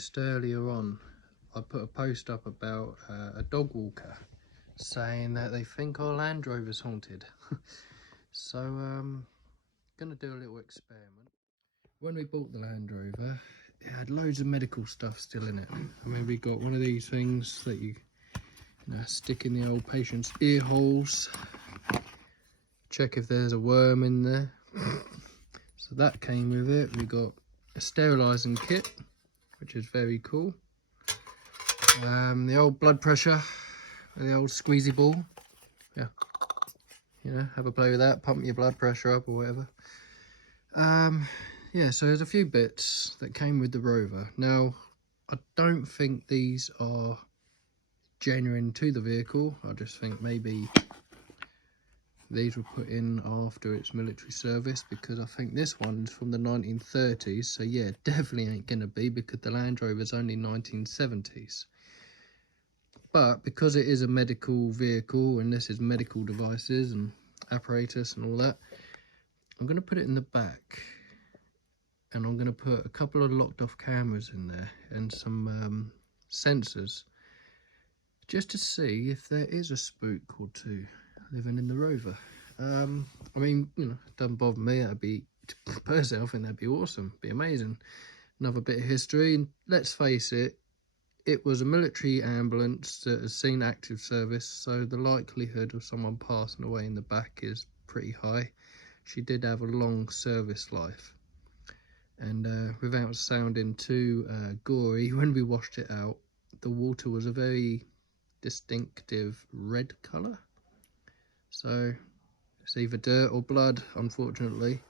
noticed earlier on, I put a post up about a dog walker saying that they think our Land Rover's haunted. So gonna do a little experiment. When we bought the Land Rover, it had loads of medical stuff still in it. I mean, we got one of these things that you know, stick in the old patient's ear holes, check if there's a worm in there. So that came with it. We got a sterilising kit, which is very cool. The old blood pressure, the old squeezy ball. Yeah, you know, have a play with that, pump your blood pressure up or whatever. Yeah, so there's a few bits that came with the Rover. Now, I don't think these are genuine to the vehicle. I just think maybe these were put in after its military service, because I think this one's from the 1930s. So yeah, definitely ain't gonna be, because the Land Rover's only 1970s. But because it is a medical vehicle and this is medical devices and apparatus and all that, I'm gonna put it in the back. And I'm going to put a couple of locked off cameras in there and some sensors, just to see if there is a spook or two living in the Rover. I mean, you know, it doesn't bother me. That'd be, personally, I think that'd be awesome, be amazing. Another bit of history, and let's face it, it was a military ambulance that has seen active service, so the likelihood of someone passing away in the back is pretty high. She did have a long service life. And without sounding too gory, when we washed it out, the water was a very distinctive red colour. So it's either dirt or blood, unfortunately.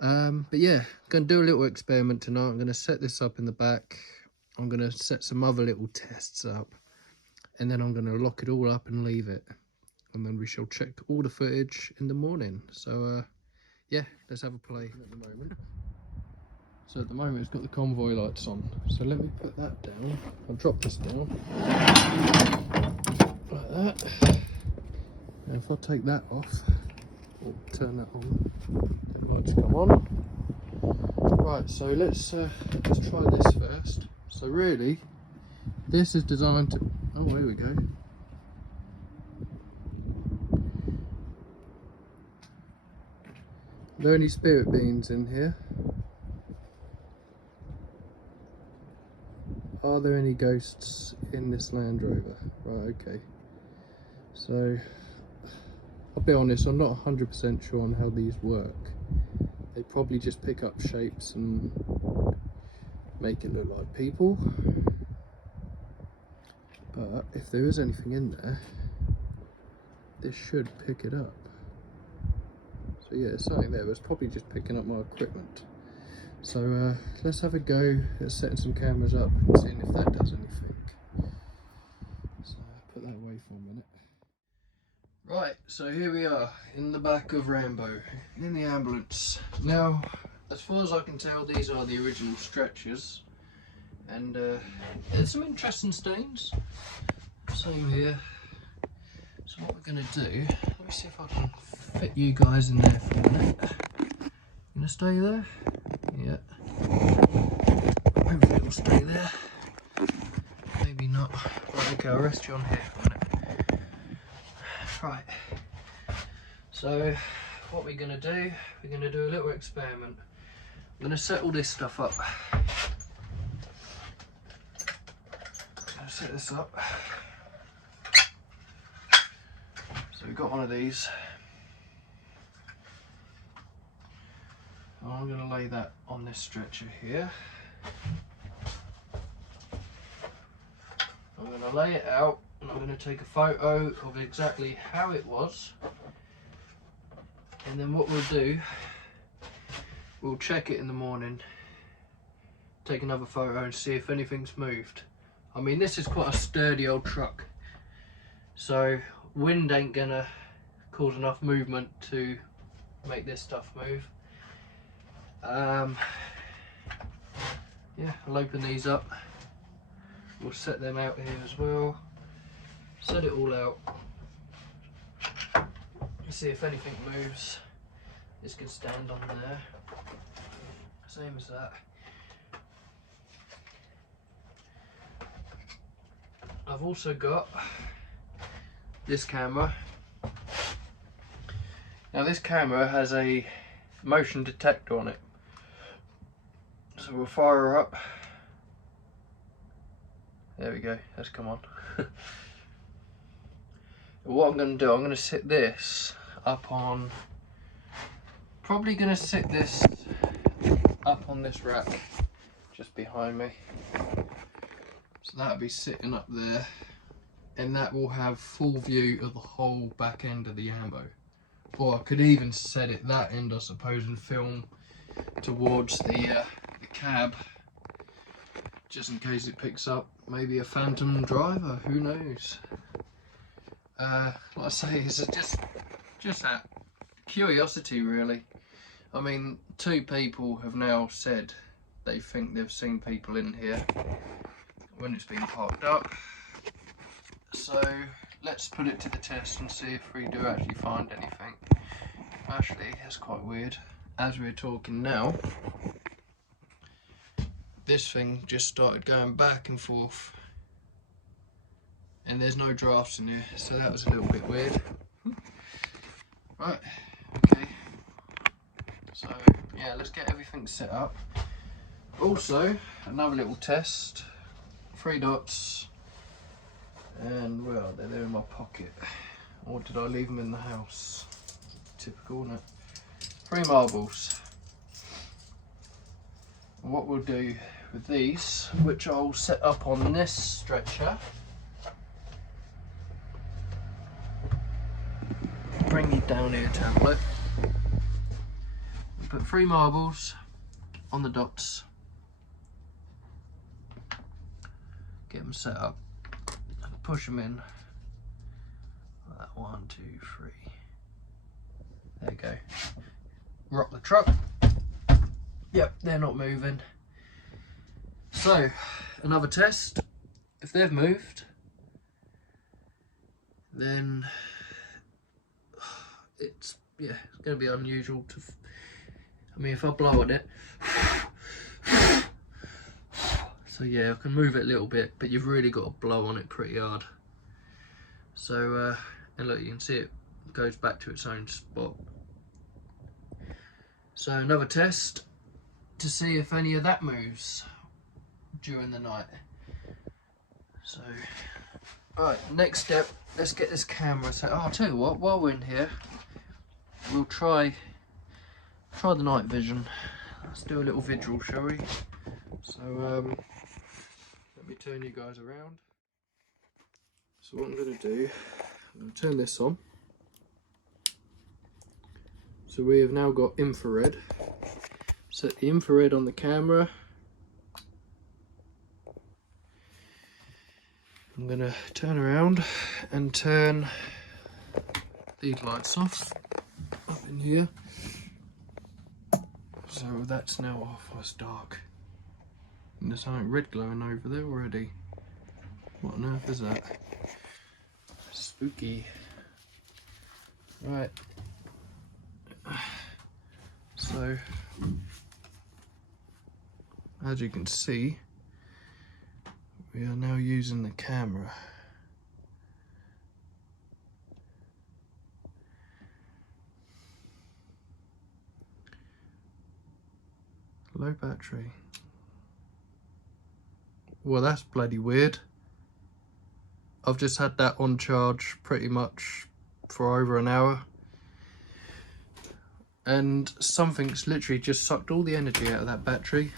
But yeah, going to do a little experiment tonight. I'm going to set this up in the back. I'm going to set some other little tests up. And then I'm going to lock it all up and leave it. And then we shall check all the footage in the morning. So yeah, let's have a play at the moment. So at the moment it's got the convoy lights on, so let me put that down. I'll drop this down like that, and if I take that off or turn that on, the lights come on. Right, so let's try this first. So really this is designed to, oh, here we go. Are there any spirit beings in here? Are there any ghosts in this Land Rover? Right, okay. So, I'll be honest, I'm not 100% sure on how these work. They probably just pick up shapes and make it look like people. But if there is anything in there, this should pick it up. So yeah, there's something there, but it's probably just picking up my equipment. So let's have a go at setting some cameras up and seeing if that does anything. So put that away for a minute. Right, so here we are in the back of Rambo, in the ambulance. Now, as far as I can tell, these are the original stretchers, and there's some interesting stains. Same here. So what we're going to do, let me see if I can fit you guys in there for a minute. You gonna stay there? Yeah. Hopefully it'll stay there. Maybe not. Right, okay, I'll rest you on here for a minute. Right. So what we're gonna do, we're gonna do a little experiment. I'm gonna set all this stuff up. I'm gonna set this up. So we've got one of these. I'm going to lay that on this stretcher here. I'm going to lay it out and I'm going to take a photo of exactly how it was. And then what we'll do, we'll check it in the morning, take another photo and see if anything's moved. I mean, this is quite a sturdy old truck, so wind ain't going to cause enough movement to make this stuff move. Yeah, I'll open these up. We'll set them out here as well. Set it all out. See if anything moves. This can stand on there. Same as that. I've also got this camera. Now this camera has a motion detector on it. So we'll fire her up. There we go, that's come on. What I'm going to do, I'm going to sit this up on, probably going to sit this up on this rack just behind me. So that'll be sitting up there, and that will have full view of the whole back end of the ambo. Or I could even set it that end, I suppose, and film towards the cab, just in case it picks up maybe a phantom driver, who knows. Like I say, it's just that curiosity really. I mean, 2 people have now said they think they've seen people in here when it's been parked up. So let's put it to the test and see if we do actually find anything. Actually, that's quite weird. As we're talking now, this thing just started going back and forth, and there's no drafts in here, so that was a little bit weird. Right, okay, so yeah, let's get everything set up. Also, another little test, 3 dots, and well, they're in my pocket, or did I leave them in the house? Typical, isn't it? 3 marbles. And what we'll do with these, which I'll set up on this stretcher, bring you down here to have a look. Put 3 marbles on the dots, get them set up, and push them in. Like that, 1, 2, 3. There you go. Rock the truck. Yep, they're not moving. So, another test. If they've moved, then it's going to be unusual to. I mean, if I blow on it, so yeah, I can move it a little bit, but you've really got to blow on it pretty hard. So, and look, you can see it goes back to its own spot. So another test to see if any of that moves during the night. So, right, next step, let's get this camera set. Oh, I'll tell you what, while we're in here, we'll try the night vision. Let's do a little vigil, shall we? So, let me turn you guys around. So what I'm going to do, I'm going to turn this on. So we have now got infrared. Set the infrared on the camera. I'm going to turn around and turn these lights off up in here. So that's now off. It's dark. And there's something red glowing over there already. What on earth is that? Spooky. Right. So, as you can see, we are now using the camera. Low battery. Well, that's bloody weird. I've just had that on charge pretty much for over an hour. And something's literally just sucked all the energy out of that battery.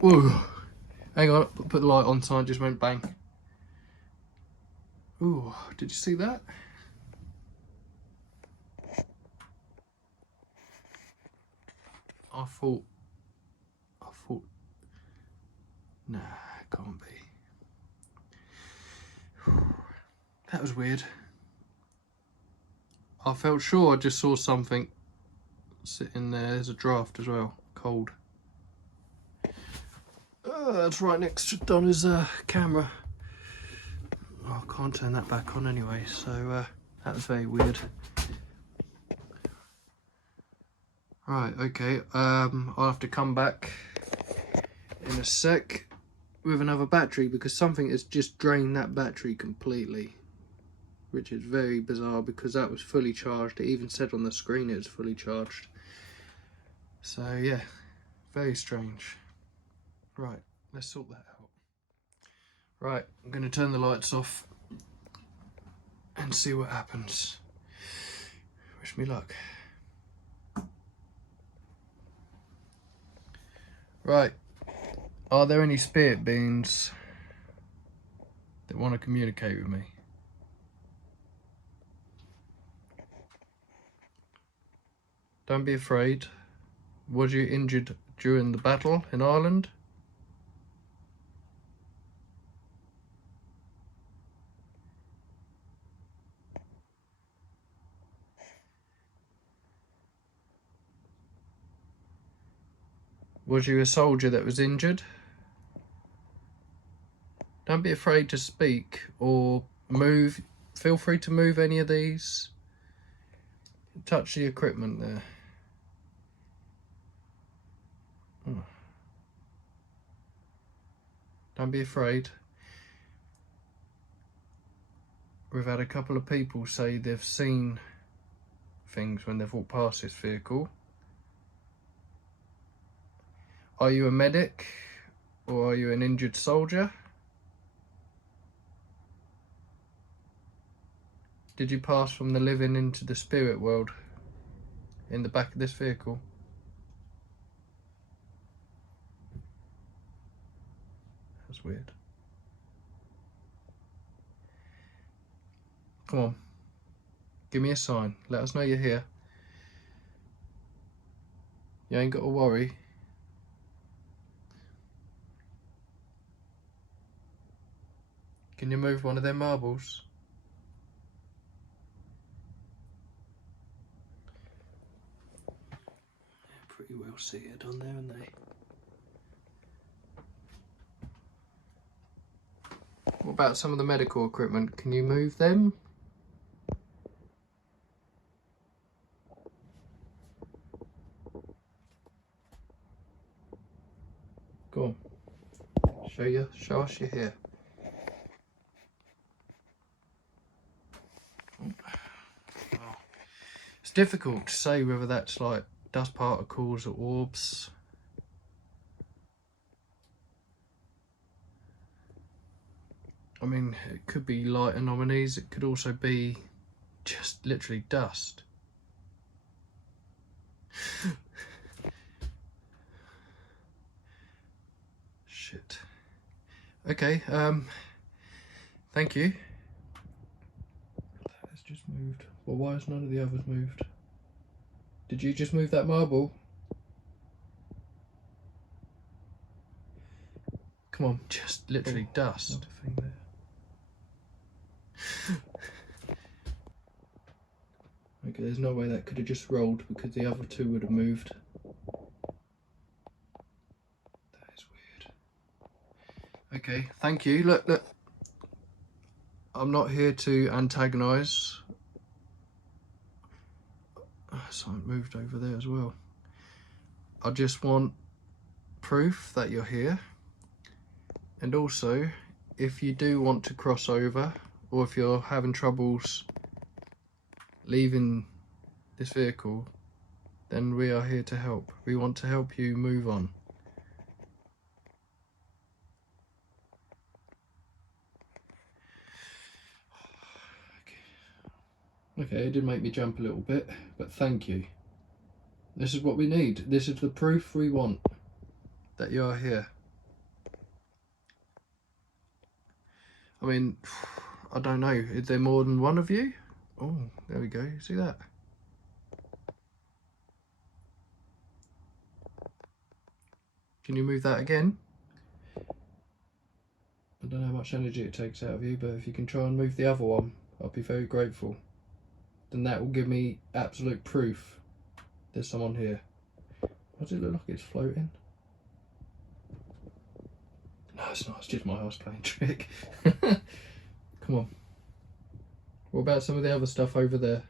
Whoa. Hang on, put the light on, so it just went bang. Ooh, did you see that? I thought, nah, it can't be. That was weird. I felt sure I just saw something sitting there. There's a draft as well, cold. That's right next to Donna's camera. Oh, I can't turn that back on anyway, so that was very weird. Right, okay, I'll have to come back in a sec with another battery, because something has just drained that battery completely, which is very bizarre because that was fully charged. It even said on the screen it was fully charged. So yeah, very strange. Right, let's sort that out. Right, I'm going to turn the lights off and see what happens. Wish me luck. Right, are there any spirit beings that want to communicate with me? Don't be afraid. Was you injured during the battle in Ireland? Was you a soldier that was injured? Don't be afraid to speak or move. Feel free to move any of these. Touch the equipment there. Oh. Don't be afraid. We've had a couple of people say they've seen things when they've walked past this vehicle. Are you a medic or are you an injured soldier? Did you pass from the living into the spirit world in the back of this vehicle? That's weird. Come on, give me a sign. Let us know you're here. You ain't got to worry. Can you move one of them marbles? They're pretty well seated on there, aren't they? What about some of the medical equipment? Can you move them? Go on. Show us you're here. It's difficult to say whether that's like dust particles or orbs. I mean, it could be light anomalies. It could also be just literally dust. Shit. Okay, thank you. That's just moved. Well, why has none of the others moved? Did you just move that marble? Come on, just literally dust. Thing there. Okay, there's no way that could have just rolled because the other two would have moved. That is weird. Okay, thank you. Look. I'm not here to antagonise. Something moved over there as well. I just want proof that you're here. And also, if you do want to cross over, or if you're having troubles leaving this vehicle, then we are here to help. We want to help you move on. Okay, it did make me jump a little bit, but thank you. This is what we need. This is the proof we want that you are here. I mean, I don't know. Is there more than one of you? Oh, there we go. See that? Can you move that again? I don't know how much energy it takes out of you, but if you can try and move the other one, I'll be very grateful. Then that will give me absolute proof there's someone here. Does it look like it's floating? No, it's not. It's just my house playing trick. Come on. What about some of the other stuff over there?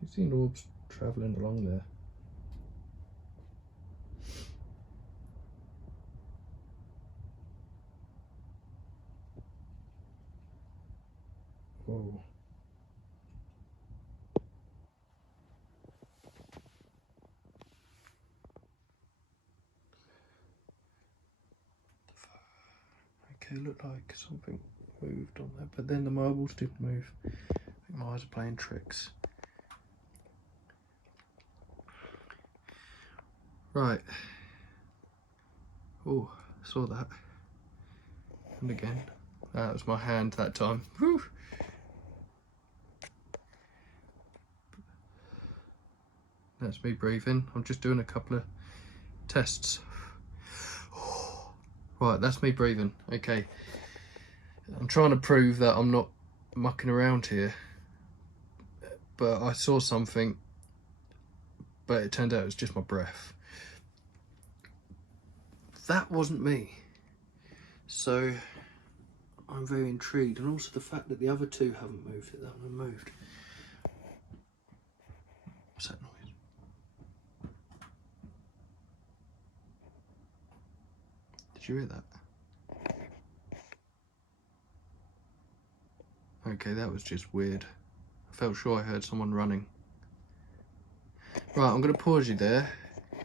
You've seen orbs travelling along there. Whoa. Okay, looked like something moved on there, but then the marbles didn't move. I think my eyes are playing tricks. Right. Oh, saw that. And again. That was my hand that time. Whew. That's me breathing. I'm just doing a couple of tests. Right, that's me breathing. Okay. I'm trying to prove that I'm not mucking around here. But I saw something, but it turned out it was just my breath. That wasn't me. So I'm very intrigued, and also the fact that the other two haven't moved, that one moved. What's that noise? Did you hear that? Okay, that was just weird. I felt sure I heard someone running. Right, I'm going to pause you there,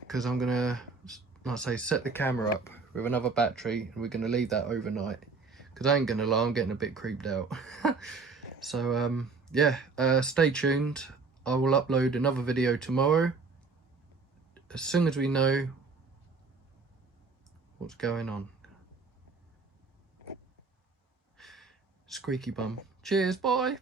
because I'm going to, like I say, set the camera up with another battery, and we're going to leave that overnight. Because I ain't going to lie, I'm getting a bit creeped out. So, yeah, stay tuned. I will upload another video tomorrow, as soon as we know what's going on. Squeaky bum. Cheers, bye.